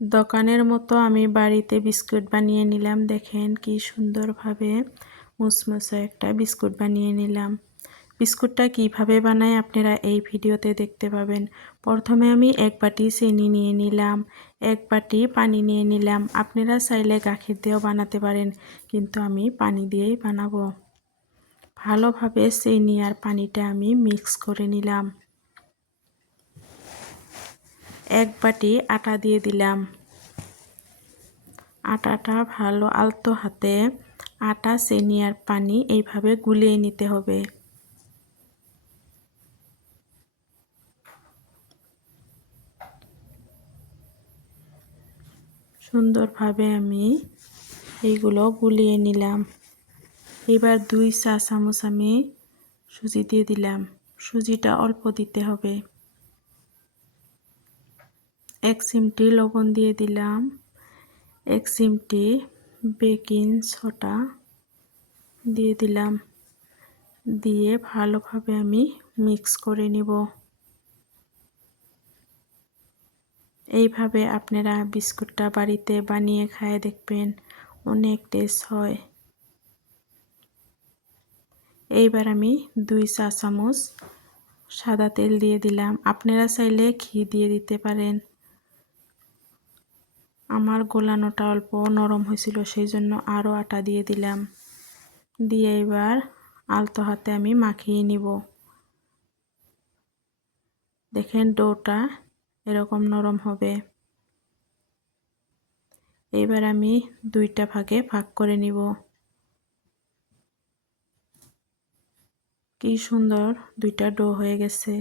দোকানের মতো আমি বাড়িতে বিস্কুট বানিয়ে নিলাম। দেখেন কি সুন্দরভাবে মুসমুসে একটা বিস্কুট বানিয়ে নিলাম। বিস্কুটটা কিভাবে বানাই আপনারা এই ভিডিওতে দেখতে পাবেন। প্রথমে আমি 1 বাটি চিনি নিয়ে নিলাম, 1 বাটি পানি নিয়ে নিলাম। আপনারা চাইলে গাখির দিয়েও বানাতে পারেন, কিন্তু আমি পানি দিয়েই বানাবো। ভালোভাবে চিনি আর পানিটা আমি মিক্স করে নিলাম। 1 বাটি আটা দিয়ে দিলাম। আটাটা ভালো আলতো হাতে আটা, চিনি আর পানি এইভাবে গুলিয়ে নিতে হবে। সুন্দরভাবে আমি এইগুলো গুলিয়ে নিলাম। এবার 2 চা চামচ আমি সুজি দিয়ে দিলাম। সুজিটা অল্প দিতে হবে। 1 চিমটি লবণ দিয়ে দিলাম। 1 চিমটি বেকিং সোডা দিয়ে দিলাম। দিয়ে ভালোভাবে আমি মিক্স করে নিব। এইভাবে আপনারা বিস্কুটটা বাড়িতে বানিয়ে খায় দেখবেন, অনেক টেস্ট হয়। এইবার আমি 2 চা চামচ সাদা তেল দিয়ে দিলাম। আপনারা চাইলে ঘি দিয়ে দিতে পারেন। আমার গোলানোটা অল্প নরম হয়েছিল, সেই জন্য আরও আটা দিয়ে দিলাম। দিয়ে এবার আলতো হাতে আমি মাখিয়ে নিব। দেখেন ডোটা এরকম নরম হবে। এবার আমি 2টা ভাগে ভাগ করে নিব। কি সুন্দর 2টা ডো হয়ে গেছে।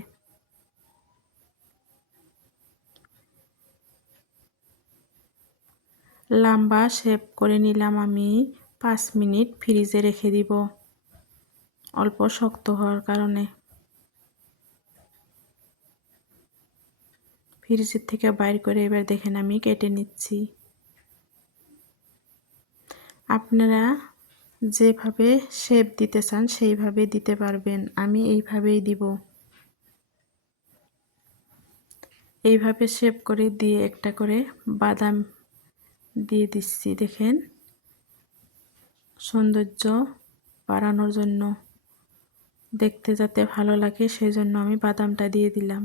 লম্বা শেপ করে নিলাম আমি। 5 মিনিট ফ্রিজে রেখে দিব, অল্প শক্ত হওয়ার কারণে। ফ্রিজের থেকে বাইর করে এবার দেখেন আমি কেটে নিচ্ছি। আপনারা যেভাবে শেপ দিতে চান সেইভাবে দিতে পারবেন। আমি এইভাবেই দিব। এইভাবে শেপ করে দিয়ে একটা করে বাদাম দিয়ে দিচ্ছি। দেখেন, সৌন্দর্য বাড়ানোর জন্য, দেখতে যাতে ভালো লাগে সেই জন্য আমি বাদামটা দিয়ে দিলাম।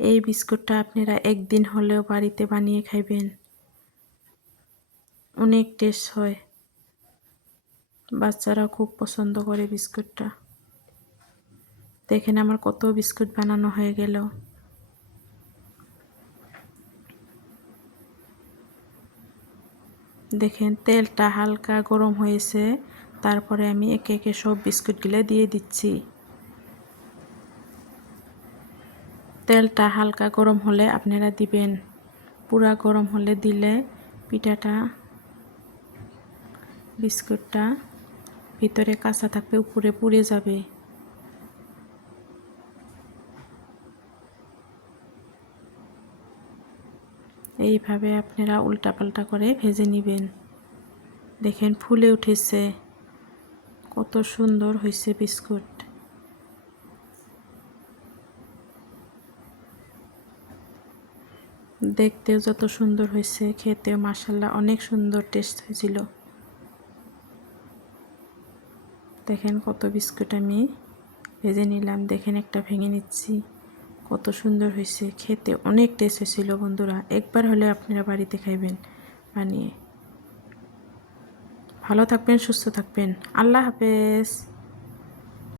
এই বিস্কুটটা আপনারা একদিন হলেও বাড়িতে বানিয়ে খাইবেন, অনেক টেস্ট হয়। বাচ্চারা খুব পছন্দ করে বিস্কুটটা। দেখেন আমার কত বিস্কুট বানানো হয়ে গেল। দেখেন তেলটা হালকা গরম হয়েছে, তারপরে আমি একে একে সব বিস্কুটগুলো দিয়ে দিচ্ছি। তেলটা হালকা গরম হলে আপনারা দিবেন, পুরা গরম হলে দিলে পিঠাটা, বিস্কুটটা ভিতরে কাঁচা থাকবে, উপরে পুড়ে যাবে। এইভাবে আপনারা উল্টাপাল্টা করে ভেজে নেবেন। দেখেন ফুলে উঠেছে, কত সুন্দর হয়েছে বিস্কুট। দেখতেও যত সুন্দর হয়েছে, খেতেও মাশাআল্লাহ অনেক সুন্দর টেস্ট হয়েছিল। দেখেন কত বিস্কুট আমি ভেজে নিলাম। দেখেন একটা ভেঙে নিচ্ছি, কত সুন্দর হয়েছে, খেতে অনেক টেস্ট হয়েছিল। বন্ধুরা একবার হলে আপনারা বাড়িতে খাইবেন বানিয়ে। ভালো থাকবেন, সুস্থ থাকবেন। আল্লাহ হাফেজ।